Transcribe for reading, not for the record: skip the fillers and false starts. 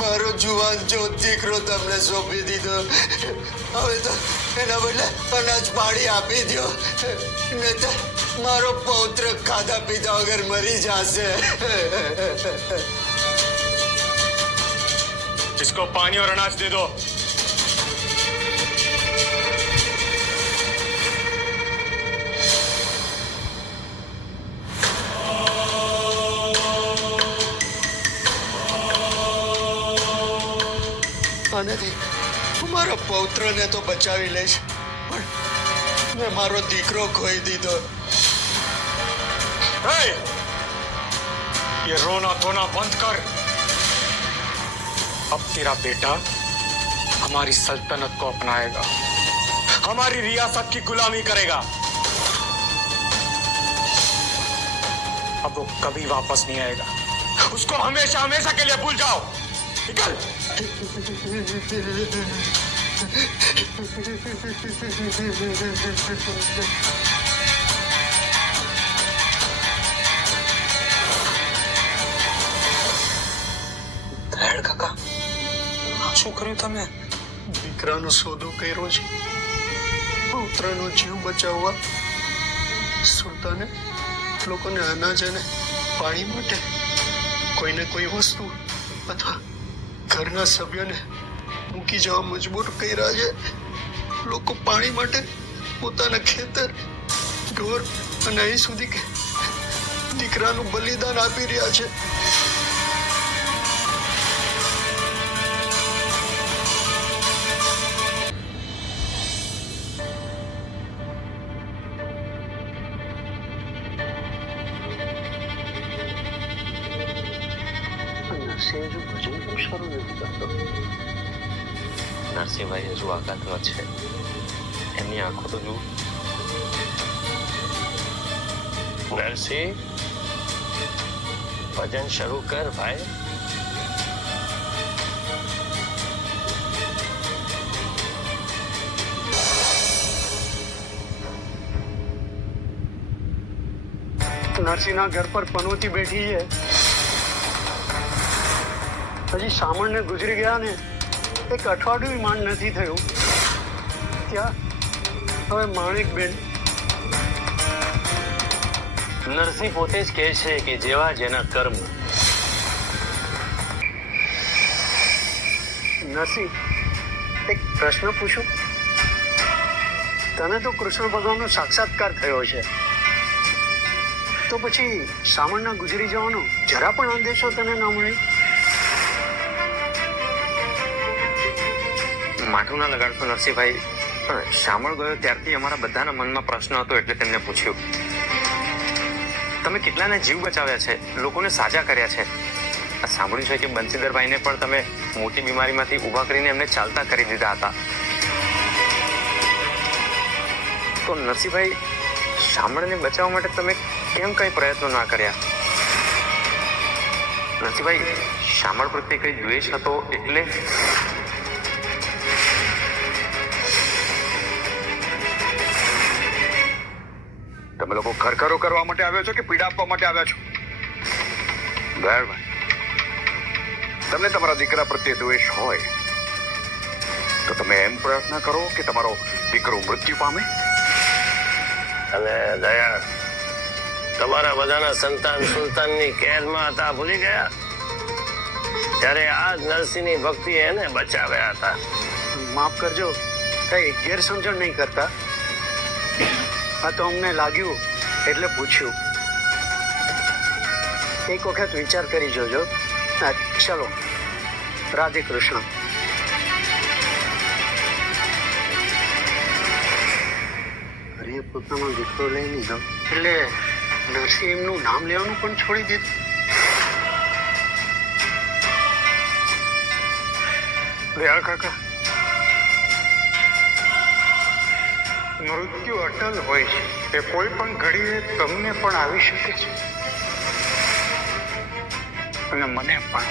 મારો જુવાન જો દીકરો તમને સોંપી દીધો, હવે તો એના બદલે અનાજ પાણી આપી દો, નહીં તો મારો પૌત્ર ખાધા પીધા વગર મરી જશે। इसको पानी और अनाज दे दो। આનાથી હું મારા પૌત્રને તો બચાવી લઈશ, પણ મેં મારો દીકરો ખોઈ દીધો। ये रोना धोना बंद कर। अब तेरा बेटा हमारी सल्तनत को अपनाएगा, हमारी रियासत की गुलामी करेगा। अब वो कभी वापस नहीं आएगा, उसको हमेशा हमेशा के लिए भूल जाओ। निकल। કાકા, શું કર્યું તમે? દીકરાનો સોદો કર્યો છે, પૌત્રનો જીવ બચાવવા સુલતાને લોકોને અનાજ અને પાણી માટે કોઈને કોઈ વસ્તુ અથવા ઘરના સભ્યને મૂકી જવા મજબૂર કર્યા છે। લોકો પાણી માટે પોતાના ખેતર, ઢોર અને અહીં સુધી કે દીકરાનું બલિદાન આપી રહ્યા છે। નરસિંહભાઈ હજુ આઘાતમાં છે, એમની આંખો તો જુઓ। નરસિંહ, ભજન શરૂ કર ભાઈ। નરસિંહના ઘર પર પનોતી બેઠી છે, હજી સામણને ગુજરી ગયા ને એક અઠવાડિયું માંડ નથી થયું, ત્યાં હવે માણેકબેન। નરસિંહ પોતે જ કહે છે કે જેવા જેના કર્મ। નરસિંહ, એક પ્રશ્ન પૂછું? તને તો કૃષ્ણ ભગવાનનો સાક્ષાત્કાર થયો છે, તો પછી સામણના ગુજરી જવાનો જરા પણ આદેશો તને ન મળી? માઠું ના લગાડશો નરસિંહભાઈ, પણ શામળ ગયો ત્યારથી અમારા બધાના મનમાં પ્રશ્ન હતો, એટલે તેમને પૂછ્યું। તમે કેટલાના જીવ બચાવ્યા છે, લોકોને સાજા કર્યા છે। આ સાંભળ્યું છે કે બંસીધરભાઈને પણ તમે મોટી બીમારીમાંથી ઊભા કરીને એમને ચાલતા કરી દીધા હતા। તો નરસિંહભાઈ, શામળને બચાવવા માટે તમે કેમ કઈ પ્રયત્નો ના કર્યા? નરસિંહભાઈ, શામળ પ્રત્યે કઈ દ્વેષ હતો એટલે? તમે લોકો ખરખરો કરવા માટે આવ્યો છો કે પીડા આપવા માટે આવ્યા છો? દયાળભાઈ, તમને તમારા દીકરા પ્રત્યે દ્વેષ હોય તો તમે એમ પ્રયત્ન કરો કે તમારો દીકરો મૃત્યુ પામે। અને દયા, તમારા બધાના સંતાન સુલતાનની કેદમાં હતા, ભૂલી ગયા? ત્યારે આ જ નરસિંહની ભક્તિ એને બચાવ્યા હતા। માફ કરજો, કઈ ગેરસમજણ નહીં કરતા, આ તો અમને લાગ્યું એટલે પૂછ્યું। એક વખત વિચાર કરી જોજો। ચલો, રાધે કૃષ્ણ। અરે, પોતાનો દીકરો લઈ લીધો એટલે નરસિંહ એમનું નામ લેવાનું પણ છોડી દીધું। દયાળ કાકા, મૃત્યુ અટલ હોય છે, તે કોઈ પણ ઘડીએ તમને પણ આવી શકે છે, અને મને પણ।